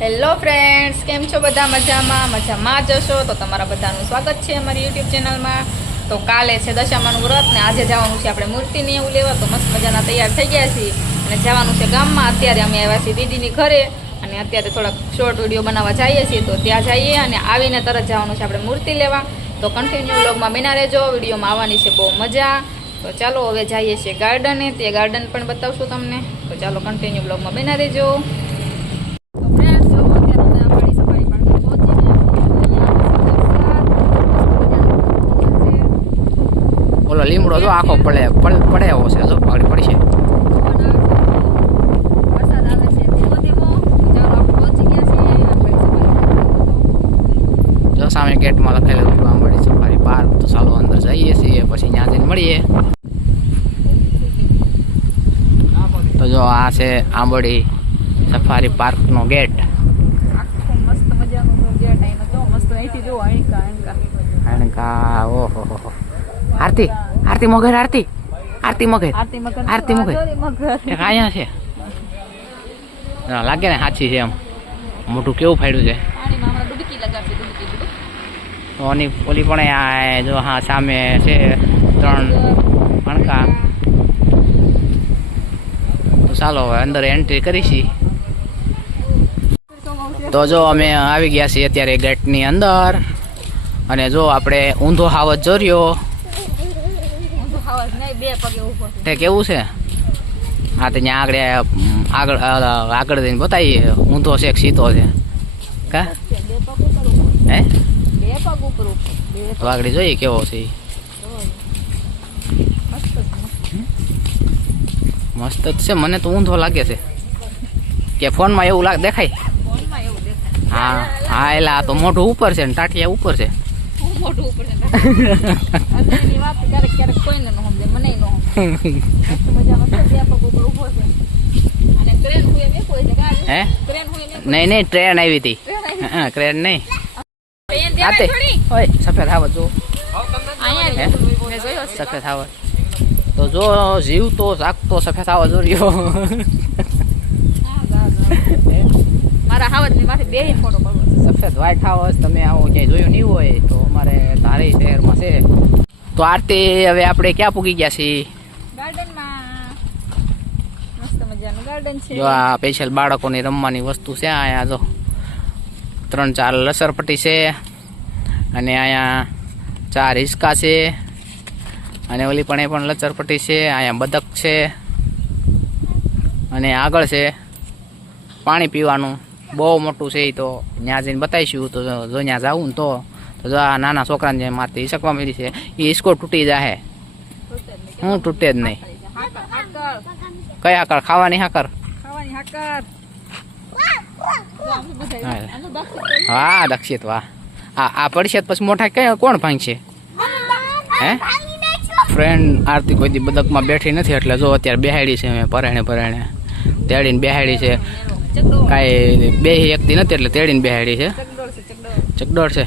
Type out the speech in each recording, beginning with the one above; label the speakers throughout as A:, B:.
A: Hello friends કેમ છો બધા? મજામાં? મજામાં જ હશો? તો તમારા બધાનું સ્વાગત છે અમારી યુટ્યુબ ચેનલમાં તો કાલે છે દશામાનું વ્રત ને આજે જવાનું છે આપણે મૂર્તિને એવું લેવા. તો મસ્ત મજાના તૈયાર થઈ ગયા છીએ. અને જવાનું છે ગામમાં. અત્યારે અમે આવ્યા છીએ દીદીની ઘરે. અને અત્યારે થોડાક શોર્ટ વીડિયો બનાવવા જઈએ છીએ. તો ત્યાં જઈએ અને આવીને તરત જવાનું છે આપણે મૂર્તિ લેવા. તો કન્ટિન્યુ બ્લોગમાં બિના રહેજો. વિડીયોમાં આવવાની છે બહુ મજા. તો ચાલો હવે જઈએ છીએ ગાર્ડને તે ગાર્ડન પણ બતાવશું તમને. તો ચાલો કન્ટિન્યુ બ્લોગમાં બિના રહેજો તો friends, જો અત્યારે અમે અમારી સફારી પાર્કે પહોંચી
B: ઓલો જો આખો પડે પડે એવો છે. જો
A: વરસાદ આવે છે
B: જો સામે ગેટમાં લખેલું જોવા મળે સફારી પાર્ક તો ચાલો અંદર જઈએ છીએ પછી ત્યાં જઈને મળીએ. તો જો આ છે આંબડી સફારી પાર્કનો ગેટ.
A: આખું મસ્ત મજાનું તો ગેટ અહીંનો જો મસ્ત અહીંથી જો અણકા અણકા
B: કા ઓહો. આરતી. આરતી મગર આરતી. આરતી મગર
A: આરતી મગર
B: આરતી મગર. અહીંયા છે. ના, લાગે ને સાચી છે એમ. મોટું કેવું ફાડ્યું છે? ઓની ઓલી પણ આ જો હા સામે છે ત્રણ મણકા તો ચાલો હવે અંદર એન્ટ્રી કરીશી. તો જો અમે આવી ગયા છીએ અત્યારે ગેટની અંદર. અને જો આપણે ઊંધો હાવત જોર્યો
A: ઊંધો ખાવા જ નહીં બે પગે ઊભો છે
B: તે કેવું છે? હા તો ત્યાં આગળ આગળ આગળ જઈને બતાવીએ. ઊંધો છે કે સીધો છે. કા? હે? તો આગળ જોઈએ કેવો છે.
A: મસ્ત
B: જ છે. મને તો ઊંધો લાગે છે. કે ફોનમાં એવું લાગે દેખાય? હા હા એટલે આ તો મોઢું ઉપર છે ને ટાટિયા ઉપર છે.
A: મોઢું ઉપર છે વાત ક્યારેક ક્યારેક કોઈને ન સમજે મને ન સમજે.
B: નહીં. નહીં ટ્રેન આવી હતી.
A: ટ્રેન
B: હા ટ્રેન નહીં. ઓય સફેદ આવત જો સફેદ આવત તો જો જીવ તો જાગતો સફેદ આવત
A: જો રહ્યો. મારા. મારા હાવજની માથે બે ફોટો.
B: સફેદ વ્હાઇટ હાઉસ તમે આવો ક્યાંય જોયું નહીં હોય તો અમારે ધારી શહેરમાં છે. તો આરતી હવે આપણે ક્યાં પૂગી ગયા છીએ? જો આ સ્પેશિયલ બાળકોની રમવાની વસ્તુ છે અહીંયા જો ત્રણ ચાર લસરપટ્ટી છે અને અહીંયા ચાર હિસકા છે અને ઓલી પણ એ પણ લચરપટ્ટી છે અહીંયા બતક છે અને આગળ છે પાણી પીવાનું. બહુ મોટું છે એ તો ત્યાં જઈને બતાવીશું તો જો ત્યાં જાવું ને તો જો આ નાના છોકરાને જે મારતી હિસકવા મળી છે એ હિસકો તૂટી જાય
A: તૂટે જ નહીં.
B: હું તૂટે જ નહીં. કયા કર ખાવાની હાકર. હા. દક્ષિત, વાહ આ આ પડશે પછી મોટા કઈ કોણ ભાંગશે હે ફ્રેન્ડ આરતી કોઈ દી બદકમાં બેઠી નથી, એટલે જો અત્યારે બેહાડી છે મેં પરાણે પરાણે તેડીને બેહાડી છે. કાંઈ બે એકતી નથી એટલે તેડીને બેહાડી છે.
A: ચકડોળ છે, ચકડોળ.
B: ચકડોળ છે.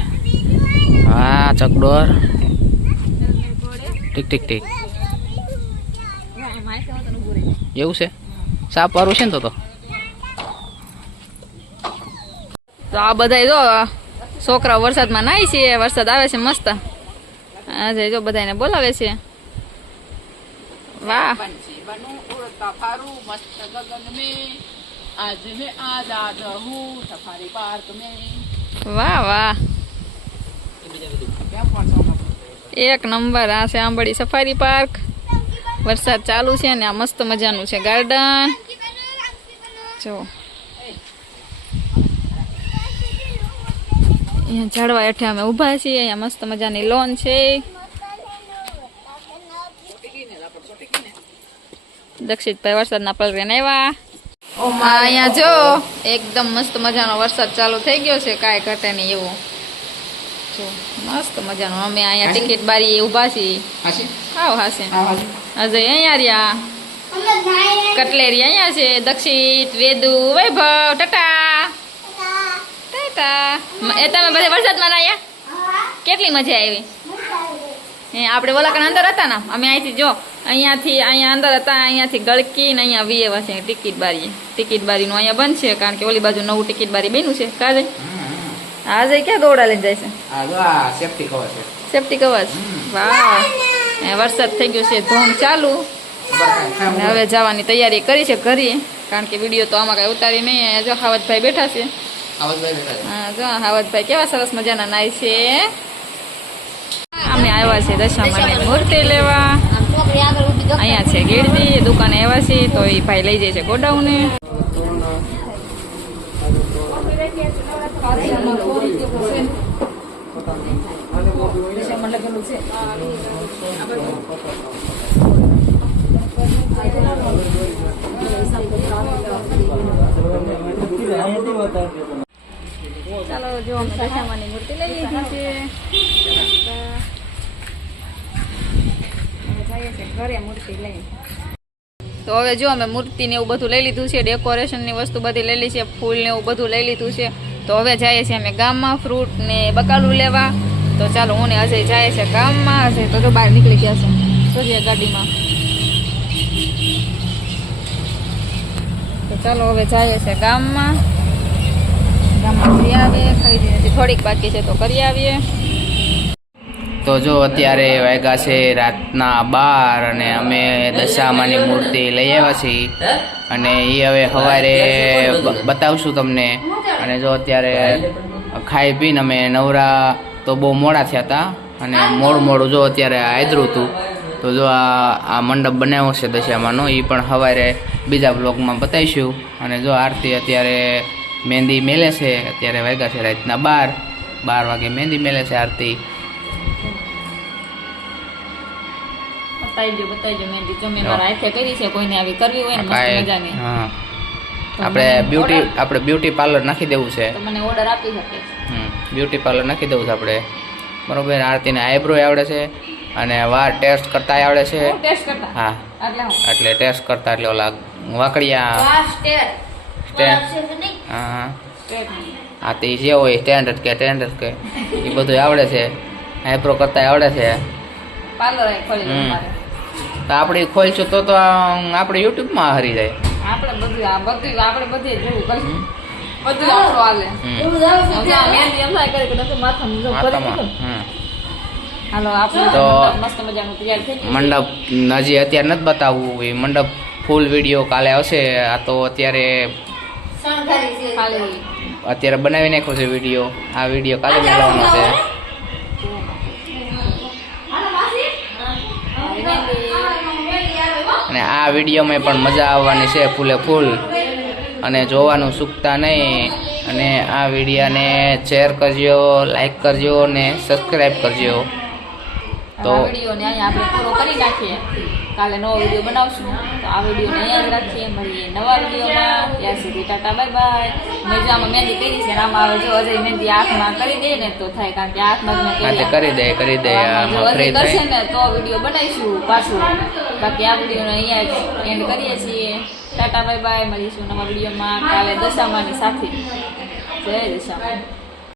B: હા ચકડોળ. ઠીક ઠીક ઠીક. એવું છે? સાપ વાળું છે ને તો તો?
A: તો આ બધા જો છોકરા વરસાદમાં નાય છે વરસાદ આવે છે મસ્ત. આજે જો બધાને બોલાવે છે. વાહ. વાહ વાહ એક નંબર આ છે આંબડી સફારી પાર્ક. વરસાદ ચાલુ છે ને આ મસ્ત મજાનું છે ગાર્ડન. જો. અહીંયા ઝાડવા હેઠે અમે ઊભા છીએ, અહીંયા મસ્ત મજાની લોન છે. દક્ષિતભાઈ વરસાદના પલરે આવ્યા અહીંયા જો એકદમ મસ્ત મજાનો વરસાદ ચાલુ થઈ ગયો છે કાંઈ ઘટે નહીં એવો. જો મસ્ત મજાનો. અમે અહીંયા ટિકિટ બારી ઊભા છીએ. આવ હાસે. અજય અહીંયા રહ્યા. કટલેરી અહીંયા છે. દક્ષિત વેદુ વૈભવ ટટા. ટાટા. એ તમે બધા વરસાદમાં નાયા કેટલી મજા આવી? હે આપણે ઓલા કણ અંદર હતા ને? અમે અહીંથી જો અહીંયાથી અહીંયા અંદર હતા અહીંયાથી ગળકી ને અહીંયા વીએવા છે ટિકિટ બારી ટિકિટ બારીનું અહીંયા બંધ છે કારણ કે ઓલી બાજુ નવું ટિકિટ બારી બન્યું છે કાજે આજે ક્યાં દોડા લઈને જાય છે?
B: સેફ્ટી કવર છે.
A: સેફટી કવચ વાહ. વરસાદ થઈ ગયો છે ધૂમ ચાલુ. હવે જવાની તૈયારી કરી છે ઘરે કારણ કે વીડિયો તો આમાં કાંઈ ઉતારી નહીં. જો હાવતભાઈ બેઠા છે. હા જો હાવતભાઈ કેવા સરસ મજાના નાય છે. અમે આવ્યા છે દશામાની મૂર્તિ લેવા. અહીંયા છે ગીરજી દુકાને આવ્યા છે તો એ ભાઈ લઈ જાય છે ગોડાઉને. ચાલો જો અમે દશામાની મૂર્તિ લઈ લીધી છે. તો હવે જો અમે મૂર્તિ ને એવું બધું લઈ લીધું છે ડેકોરેશનની વસ્તુ બધી લઈ છે, ફૂલ ને એવું બધું લઈ લીધું છે. તો હવે જઈએ છીએ અમે ગામમાં ફ્રૂટ ને બકાલું લેવા. તો ચાલો હું ને અજય જાય છે ગામમાં. અજય તો જો બહાર નીકળી ગયા છે. જોઈએ ગાડીમાં. તો ચાલો હવે જઈએ છે ગામમાં. ગામમાં જઈ આવીએ. ખરીદી થોડીક બાકી છે તો કરી આવીએ.
B: તો જો અત્યારે વાગ્યા છે રાતના બાર અને અમે દશામાની મૂર્તિ લઈ આવ્યા છીએ. અને એ હવે સવારે બતાવશું તમને. અને જો અત્યારે ખાઈ પીને અમે નવરા તો બહુ મોડા થયા હતા અને મોડું મોડું જો અત્યારે આદરું હતું. તો જો આ આ મંડપ બનાવ્યો છે દશામાનો એ પણ સવારે બીજા બ્લોગમાં બતાવીશું. અને જો આરતી અત્યારે મહેંદી મેલે છે. અત્યારે વાગ્યા છે રાતના બાર. બાર વાગે મહેંદી મેલે છે આરતી.
A: બતાવી દો બતાવી દો મહેંદી. જો મેં મારા હાથે કરી છે કોઈને આવી કરવી હોય ને મસ્ત મજાની.
B: હા. આપણે બ્યુટી આપણે બ્યુટી પાર્લર નાખી દેવું છે.
A: તો મને ઓર્ડર આપી શકે.
B: હમ બ્યુટી પાર્લર નાખી દેવું છે આપણે. બરોબર આરતીને આઈબ્રો આવડે છે અને વાર ટેસ્ટ કરતા આવડે છે.
A: ટેસ્ટ કરતા?
B: હા.
A: એટલે
B: એટલે ટેસ્ટ કરતા એટલે ઓલા વાકડિયા સ્ટેન્ડ હા હા. તે જે હોય સ્ટેન્ડર્ડ કે સ્ટેન્ડર્ડ કે. એ બધું આવડે છે. આઈબ્રો કરતા આવડે છે.
A: પાર્લર ખોલી
B: તો આપણે ખોલશું તો તો આપણે યુટ્યુબમાં હરી જાય.
A: આપણે બધું આ બધું આપણે બધે જેવું કરશું બધું આપણું હાલે. એમ થાય કરે કે માથામાં આપણે
B: તો
A: મસ્ત મજાનું તૈયાર થઈ
B: મંડપ હજી અત્યારે નથી બતાવવું. એ મંડપ ફૂલ વીડિયો કાલે આવશે. આ તો અત્યારે અત્યારે બનાવી નાખ્યો છે વીડિયો આ વીડિયો કાલે મેળવવાનો છે. આ વિડીયોમાં પણ મજા આવવાની છે ફૂલે ફૂલ. અને જોવાનું ચૂકતા નહીં. અને આ વિડીયાને શેર કરજો લાઈક કરજો અને સબસ્ક્રાઈબ કરજો.
A: તો આપણે પૂરો કરી નાખીએ. કાલે નવો વીડિયો બનાવશું. તો આ વીડિયો અહીંયા જ રાખીએ. મળીએ નવા વિડીયોમાં ત્યાં સુધી ટાટા બાય બાય. મેં જો મહેંદી કરી છે આમાં હવે જો અજય મહેંદી આંખમાં કરી દે ને તો થાય કારણ કે આંખમાં જ
B: કરી દે કરી દે
A: અજય કરશે ને તો વીડિયો બનાવીશું પાછું. બાકી આ વિડીયોને અહીંયા જ એન્ડ કરીએ છીએ. Tata bye bye. મળીશું નવા વિડીયોમાં કાલે દશામાની સાથે. જય દશામાં.